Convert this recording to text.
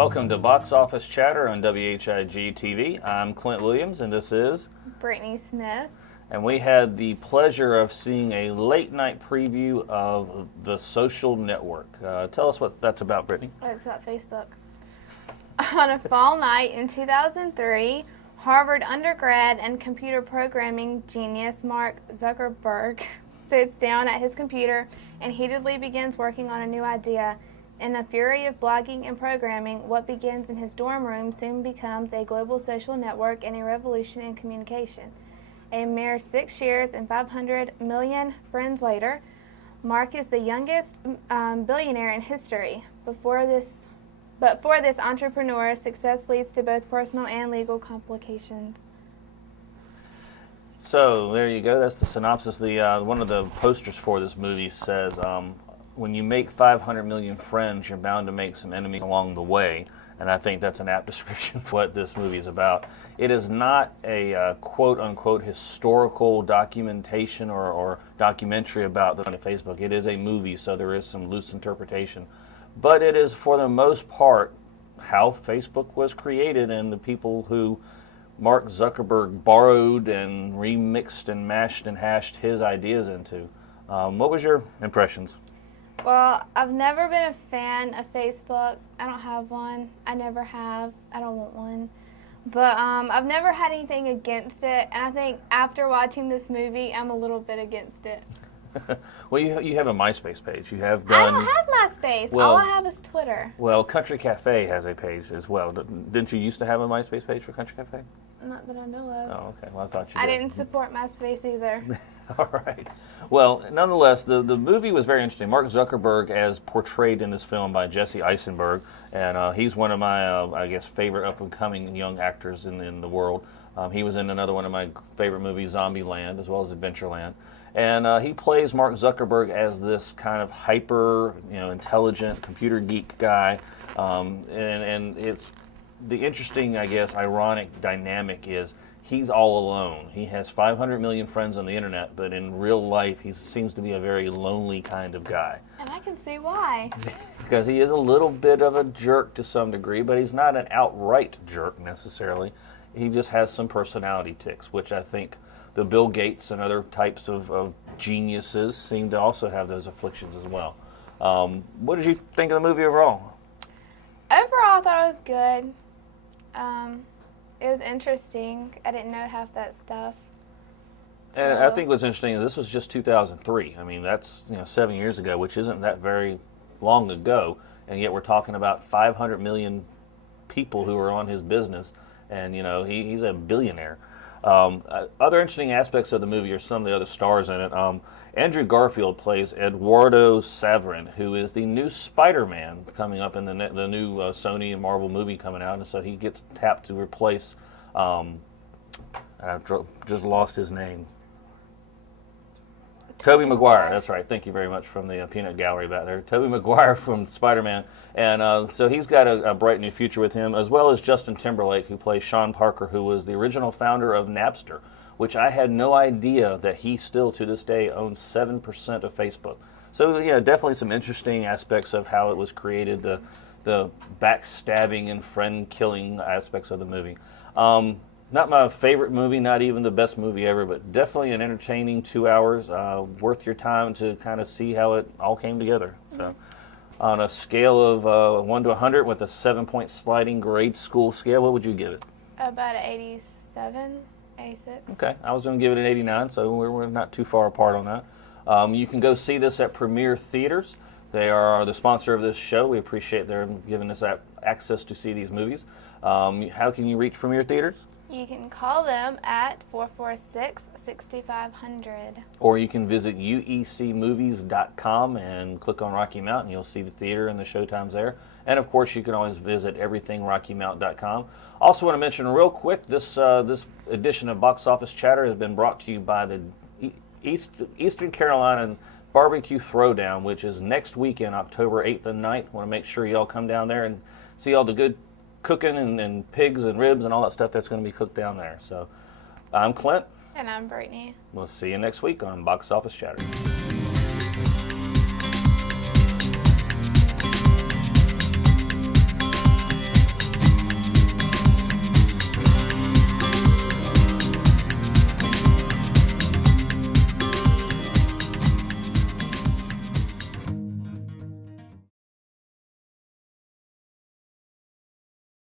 Welcome to Box Office Chatter on WHIG TV. I'm Clint Williams, and this is Brittany Smith. And we had the pleasure of seeing a late-night preview of The Social Network. Tell us what that's about, Brittany. It's about Facebook. On a fall night in 2003, Harvard undergrad and computer programming genius Mark Zuckerberg sits down at his computer and heatedly begins working on a new idea. In the fury of blogging and programming, what begins in his dorm room soon becomes a global social network and a revolution in communication. A mere 6 years and 500 million friends later, Mark is the youngest billionaire in history. But for this entrepreneur, success leads to both personal and legal complications. So there you go. That's the synopsis. One of the posters for this movie says, when you make 500 million friends, you're bound to make some enemies along the way. And I think that's an apt description of what this movie is about. It is not a quote-unquote historical documentation or documentary about the Facebook. It is a movie, so there is some loose interpretation. But it is, for the most part, how Facebook was created and the people who Mark Zuckerberg borrowed and remixed and mashed and hashed his ideas into. What was your impressions? Well, I've never been a fan of Facebook. I don't have one. I never have. I don't want one. But I've never had anything against it, and I think after watching this movie, I'm a little bit against it. Well, you have a MySpace page. You have I done. don't have MySpace. Well, all I have is Twitter. Well, Country Cafe has a page as well. Didn't you used to have a MySpace page for Country Cafe? Not that I know of. Oh, okay. Well, I thought you did. I didn't support MySpace either. All right. Well, nonetheless, the movie was very interesting. Mark Zuckerberg, as portrayed in this film by Jesse Eisenberg, and he's one of my, favorite up-and-coming young actors in the world. He was in another one of my favorite movies, Zombieland, as well as Adventureland. And he plays Mark Zuckerberg as this kind of hyper, intelligent computer geek guy. And it's the interesting, ironic dynamic is he's all alone. He has 500 million friends on the internet, but in real life, he seems to be a very lonely kind of guy. And I can see why. Because he is a little bit of a jerk to some degree, but he's not an outright jerk necessarily. He just has some personality tics, which I think the Bill Gates and other types of geniuses seem to also have those afflictions as well. What did you think of the movie overall? Overall, I thought it was good. It was interesting. I didn't know half that stuff. And I think what's interesting is this was just 2003. I mean, that's 7 years ago, which isn't that very long ago, and yet we're talking about 500 million people who are on his business, and he's a billionaire. Other interesting aspects of the movie are some of the other stars in it. Andrew Garfield plays Eduardo Saverin, who is the new Spider-Man coming up in the new Sony and Marvel movie coming out, and so he gets tapped to replace. I've just lost his name. Tobey Maguire, that's right. Thank you very much from the peanut gallery back there. Tobey Maguire from Spider-Man. And so he's got a bright new future with him, as well as Justin Timberlake, who plays Sean Parker, who was the original founder of Napster, which I had no idea that he still, to this day, owns 7% of Facebook. So, definitely some interesting aspects of how it was created, the backstabbing and friend-killing aspects of the movie. Not my favorite movie, not even the best movie ever, but definitely an entertaining 2 hours, worth your time to kind of see how it all came together. So, on a scale of 1 to 100 with a 7-point sliding grade school scale, what would you give it? About an 87, 86. Okay, I was going to give it an 89, so we're not too far apart on that. You can go see this at Premier Theaters. They are the sponsor of this show. We appreciate their giving us access to see these movies. How can you reach Premier Theaters? You can call them at 446-6500. Or you can visit uecmovies.com and click on Rocky Mountain. You'll see the theater and the showtimes there. And, of course, you can always visit everythingrockymountain.com. Also want to mention real quick, this edition of Box Office Chatter has been brought to you by the Eastern Carolina Barbecue Throwdown, which is next weekend, October 8th and 9th. Want to make sure you all come down there and see all the good cooking and pigs and ribs and all that stuff that's going to be cooked down there. So I'm Clint. And I'm Brittany. We'll see you next week on Box Office Chatter.